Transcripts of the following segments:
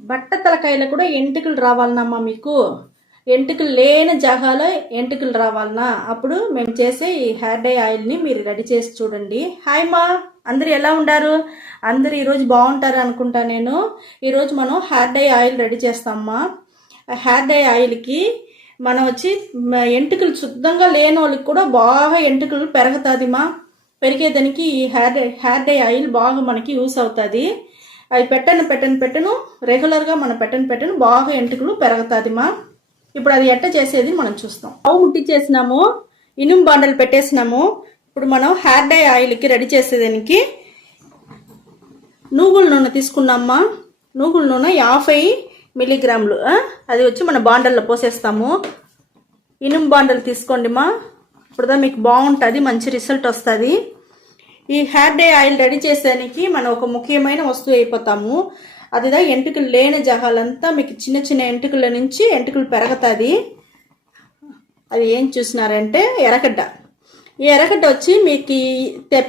బట్ట తలకాయలు కూడా ఎంటుకలు రావాలనమ్మా మీకు. ఎంటుకలు లేని జాగాలో ఎంటుకలు రావాలనా, అప్పుడు మేము చేసే ఈ హెయిర్ డై ఆయిల్ని మీరు రెడీ చేసి చూడండి. హాయ్ మా, అందరు ఎలా ఉండారు? అందరు ఈరోజు బాగుంటారు అనుకుంటా. నేను ఈరోజు మనం హెయిర్ డై ఆయిల్ రెడీ చేస్తామమ్మా. హెయిర్ డై ఆయిల్కి మనం వచ్చి ఎంటుకలు శుద్ధంగా లేని వాళ్ళకి కూడా బాగా ఎంటుకలు పెరుగుతుంది మా. పెరిగేదానికి ఈ హెయిర్ డై ఆయిల్ బాగా మనకి యూస్ అవుతుంది. అది పెట్టను రెగ్యులర్గా మనం పెట్టను బాగా ఎంటుకలు పెరుగుతుంది మా. ఇప్పుడు అది ఎట్ట చేసేది మనం చూస్తాం. స్టవ్ ముట్టించేసినాము, ఇనుము బాండలు పెట్టేసినాము. ఇప్పుడు మనం హెయిర్ డై ఆయిల్కి రెడీ చేసేదానికి నువ్వుల నూనె తీసుకున్నామా. నువ్వుల నూనె 50 మిల్లీగ్రాములు అది వచ్చి మన బాండల్లో పోసేస్తాము. ఇనుము బాండలు తీసుకోండి మా, ఇప్పుడుదా మీకు బాగుంటుంది, మంచి రిజల్ట్ వస్తుంది. ఈ హెయిర్ డై ఆయిల్ రెడీ చేసేదానికి మనం ఒక ముఖ్యమైన వస్తువు అయిపోతాము. అదిదా ఎంటుకలు లేని జగాలంతా మీకు చిన్న చిన్న ఎంటుకల నుంచి ఎంటుకలు పెరుగుతుంది. అది ఏం చూసినారంటే ఎర్రగడ్డ. ఈ ఎర్రగడ్డ వచ్చి మీకు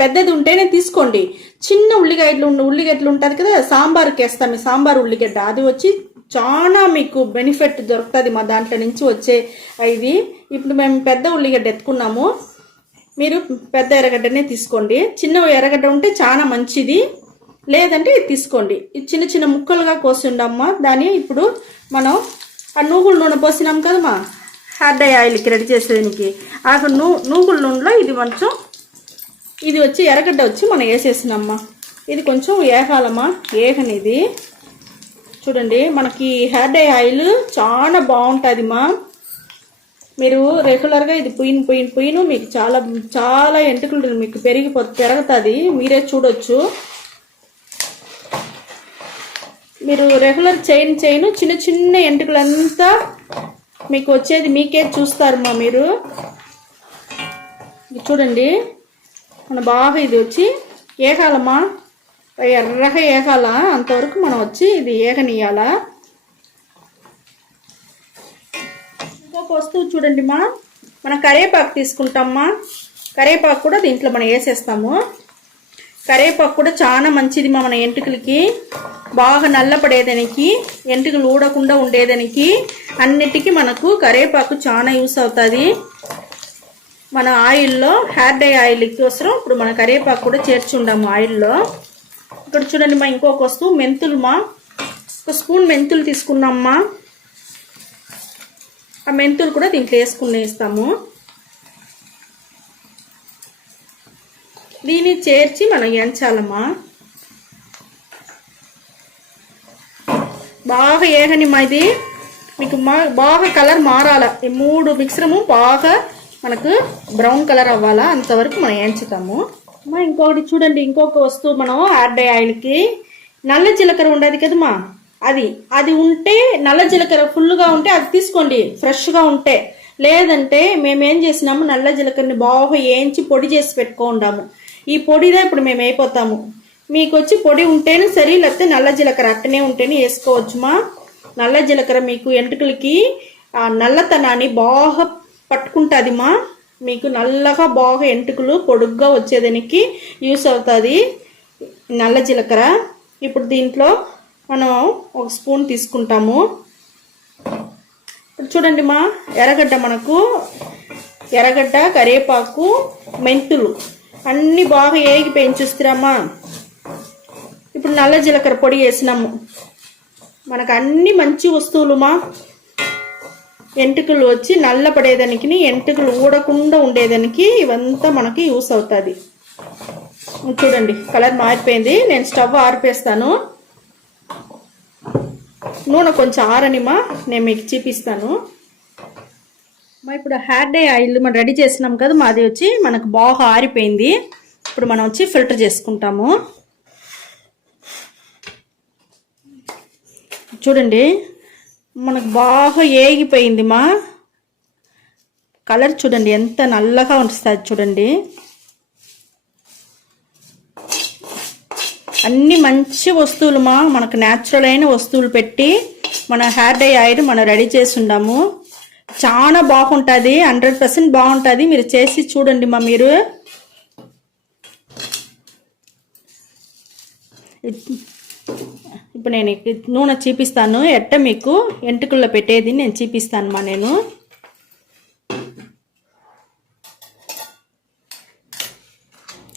పెద్దది ఉంటేనే తీసుకోండి. చిన్న ఉల్లిగడ్డలు ఉంటుంది కదా, సాంబార్కి వేస్తాం. ఈ సాంబార్ ఉల్లిగడ్డ అది వచ్చి చాలా మీకు బెనిఫిట్ దొరుకుతుంది మా దాంట్లో నుంచి వచ్చే ఇది. ఇప్పుడు మేము పెద్ద ఉల్లిగడ్డ ఎత్తుకున్నాము, మీరు పెద్ద ఎర్రగడ్డనే తీసుకోండి. చిన్న ఎర్రగడ్డ ఉంటే చాలా మంచిది, లేదంటే ఇది తీసుకోండి. ఇది చిన్న చిన్న ముక్కలుగా కోసి ఉండమ్మా. దాన్ని ఇప్పుడు మనం ఆ నువ్వుల నూనె పోసినాం కదమ్మా హెయిర్ డై ఆయిల్కి రెడీ చేసేదానికి. ఆ నువ్వుల నూనెలో ఇది వచ్చి ఎర్రగడ్డ వచ్చి మనం వేసేసినమ్మా. ఇది కొంచెం ఏగాలమ్మా, ఏగనిది చూడండి. మనకి హెయిర్ డై ఆయిల్ చాలా బాగుంటుంది మా. మీరు రెగ్యులర్గా ఇది పోయిన మీకు చాలా చాలా ఎంటుకలు మీకు పెరుగుతుంది, మీరే చూడొచ్చు. మీరు రెగ్యులర్ చేయను చిన్న చిన్న ఎంటుకలంతా మీకు వచ్చేది మీకే చూస్తారు మా. మీరు చూడండి, మన బాగా ఇది వచ్చి ఏగాలమ్మా, ఎర్రగా ఏగాల అంతవరకు మనం వచ్చి ఇది ఏగనియాల. ఇంకొక వస్తువు చూడండి మా, మనం కరివేపాకు తీసుకుంటామా. కరివేపాకు కూడా దీంట్లో మనం వేసేస్తాము. కరివేపాకు కూడా చాలా మంచిది మా, మన ఎంటుకలకి బాగా నల్లపడేదానికి, ఎంటుకలు ఊడకుండా ఉండేదానికి అన్నిటికీ మనకు కరివేపాకు చాలా యూస్ అవుతుంది. మన ఆయిల్లో హెయిర్ డై ఆయిల్ కోసం ఇప్పుడు మన కరివేపాకు కూడా చేర్చుండాము ఆయిల్లో. ఇక్కడ చూడండి మా, ఇంకొక వస్తువు మెంతులు మా. ఒక స్పూన్ మెంతులు తీసుకున్నామ్మా. ఆ మెంతులు కూడా దీంట్లో వేస్తాము. దీన్ని చేర్చి మనం ఎంచాలమ్మా. బాగా ఏగనిమ్మా, ఇది మీకు బాగా కలర్ మారాల. ఈ 3 మిక్సరము బాగా మనకు బ్రౌన్ కలర్ అవ్వాలా, అంతవరకు మనం ఎంచుతాము. ఇంకొకటి చూడండి, ఇంకొక వస్తువు మనం హెయిర్ డై ఆయిల్కి నల్ల జీలకర్ర ఉండదు కదమ్మా. అది ఉంటే నల్ల జీలకర్ర ఫుల్గా ఉంటే అది తీసుకోండి, ఫ్రెష్గా ఉంటే. లేదంటే మేమేం చేసినాము, నల్ల జీలకర్రని బాగా వేయించి పొడి చేసి పెట్టుకుంటాము. ఈ పొడిదే ఇప్పుడు మేము అయిపోతాము. మీకు వచ్చి పొడి ఉంటేనే సరే, లేకపోతే నల్ల జీలకర్ర అట్టనే ఉంటేనే వేసుకోవచ్చుమా. నల్ల జీలకర్ర మీకు ఎంటుకలకి ఆ నల్లతనాన్ని బాగా పట్టుకుంటుంది మా. మీకు నల్లగా బాగా ఎంటుకలు పొడుగ్గా వచ్చేదానికి యూస్ అవుతుంది నల్ల జీలకర్ర. ఇప్పుడు దీంట్లో మనం ఒక స్పూన్ తీసుకుంటాము. ఇప్పుడు చూడండి మా, ఎర్రగడ్డ మనకు ఎర్రగడ్డ, కరివేపాకు, మెంతులు అన్నీ బాగా ఏగిపోయి చూస్తారమ్మా. ఇప్పుడు నల్ల జీలకర్ర పొడి వేసినాము. మనకు అన్ని మంచి వస్తువులు మా. ఎంటుకలు వచ్చి నల్ల పడేదానికి, ఎంటుకలు ఊడకుండా ఉండేదానికి ఇవంతా మనకి యూస్ అవుతుంది. చూడండి కలర్ మారిపోయింది. నేను స్టవ్ ఆరిపేస్తాను. నూనె కొంచెం ఆరనిమా, నేను మీకు చూపిస్తాను. ఇప్పుడు హెయిర్ డై ఆయిల్ మనం రెడీ చేసినాం కదా, మాది వచ్చి మనకు బాగా ఆరిపోయింది. ఇప్పుడు మనం వచ్చి ఫిల్టర్ చేసుకుంటాము. చూడండి మనకు బాగా ఏగిపోయింది మా. కలర్ చూడండి ఎంత నల్లగా ఉంటుంది చూడండి. అన్ని మంచి వస్తువులు మా, మనకు న్యాచురల్ అయిన వస్తువులు పెట్టి మన హెయిర్ డై ఆయిల్ మనం రెడీ చేసి ఉండాము. చాలా బాగుంటుంది, 100% బాగుంటుంది. మీరు చేసి చూడండి మా. మీరు ఇప్పుడు నేను నూనె చూపిస్తాను ఎట్ట మీకు ఎంటుకల్లో పెట్టేది నేను చూపిస్తాను మా నేను.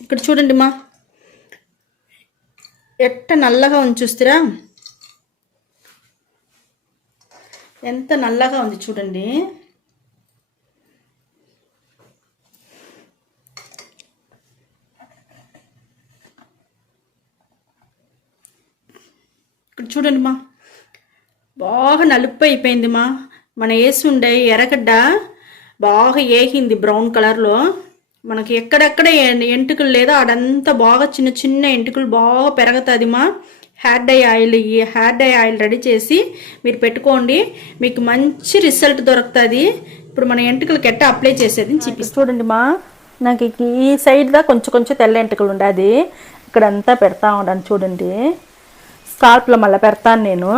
ఇక్కడ చూడండి మా ఎట్ట నల్లగా ఉంది చూస్తారా, ఎంత నల్లగా ఉంది చూడండి. ఇక్కడ చూడండి మా బాగా నలుపు అయిపోయింది మా. మన వేసి ఉండే ఎర్రగడ్డ బాగా ఏగింది బ్రౌన్ కలర్లో. మనకి ఎక్కడెక్కడ ఎంటుకలు లేదో అడంతా బాగా చిన్న చిన్న ఎంటుకలు బాగా పెరుగుతుంది మా. హెయిర్ డై ఆయిల్, ఈ హెయిర్ డై ఆయిల్ రెడీ చేసి మీరు పెట్టుకోండి, మీకు మంచి రిజల్ట్ దొరుకుతుంది. ఇప్పుడు మన ఎంటుకలకి ఎట్ట అప్లై చేసేది చూపిస్తాను చూడండి మా. నాకు ఈ సైడ్దా కొంచెం కొంచెం తెల్ల ఎంటుకలు ఉండేది, ఇక్కడంతా పెడతా ఉన్నాను చూడండి. స్కాల్ప్లో మళ్ళీ పెడతాను నేను.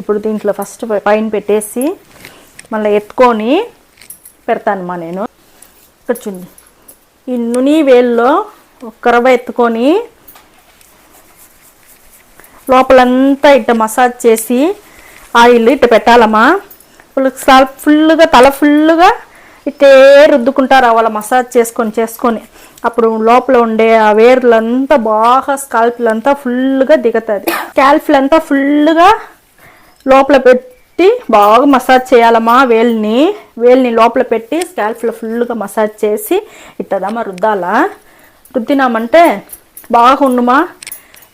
ఇప్పుడు దీంట్లో ఫస్ట్ పైన పెట్టేసి మళ్ళీ ఎత్తుకొని పెడతాను మా నేను. ఇక్కడ చూడండి, ఈ నుని వేల్లో ఒక రవ్వ ఎత్తుకొని లోపలంతా ఇట్ట మసాజ్ చేసి ఆయిల్ ఇట్ట పెట్టాలమ్మా. స్కాల్ప్ ఫుల్గా, తల ఫుల్గా ఇట్టే రుద్దుకుంటా రావాల మసాజ్ చేసుకొని. అప్పుడు లోపల ఉండే ఆ వేర్లంతా బాగా స్కాల్ప్లంతా ఫుల్గా దిగుతుంది. స్కాల్ప్లంతా ఫుల్గా లోపల పెట్టి బాగా మసాజ్ చేయాలమ్మా. వేల్ని లోపల పెట్టి స్కాల్ప్లో ఫుల్గా మసాజ్ చేసి ఇట్టదమ్మా రుద్దాలా. రుద్దినామంటే బాగుండుమా,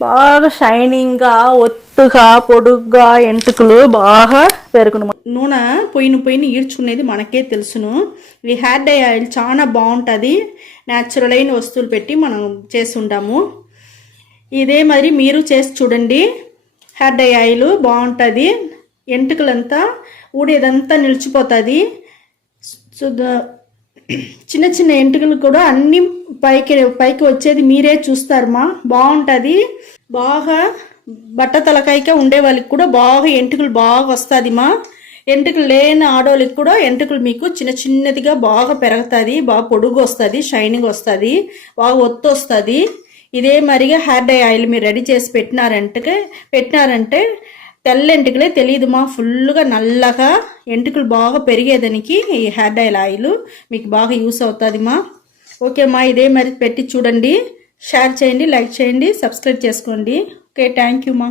బాగా షైనింగ్గా, ఒత్తుగా, పొడుగ్గా ఎంటుకలు బాగా పెరుగును. నూనె పొయ్యిని ఈడ్చుకునేది మనకే తెలుసును. ఈ హెయిర్ డై ఆయిల్ చాలా బాగుంటుంది, న్యాచురల్ అయిన వస్తువులు పెట్టి మనం చేసి ఉంటాము. ఇదే మరి మీరు చేసి చూడండి. హెయిర్ డై ఆయిల్ బాగుంటుంది, ఎంటుకలంతా ఊడేదంతా నిలిచిపోతుంది. చిన్న చిన్న ఎంటుకలు కూడా అన్నీ పైకి వచ్చేది మీరే చూస్తారమ్మా. బాగుంటుంది, బాగా బట్ట తలకాయగా ఉండే వాళ్ళకి కూడా బాగా ఎంటుకలు బాగా వస్తుంది మా. ఎంటుకలు లేని ఆడవాళ్ళకి కూడా ఎంటుకలు మీకు చిన్న చిన్నదిగా బాగా పెరుగుతుంది, బాగా పొడుగు వస్తుంది, షైనింగ్ వస్తుంది, బాగా ఒత్తు వస్తుంది. ఇదే మరిగా హెయిర్ డై ఆయిల్ మీరు రెడీ చేసి పెట్టినారంటే తెల్ల ఎంటుకలే తెలియదు మా, ఫుల్గా నల్లగా ఎంటుకలు బాగా పెరిగేదానికి ఈ హెయిర్ డై ఆయిల్ మీకు బాగా యూస్ అవుతుంది మా. ఓకే మా, ఇదే మరి పెట్టి చూడండి, షేర్ చేయండి, లైక్ చేయండి, సబ్స్క్రైబ్ చేసుకోండి. ఓకే, థ్యాంక్ యూ మా.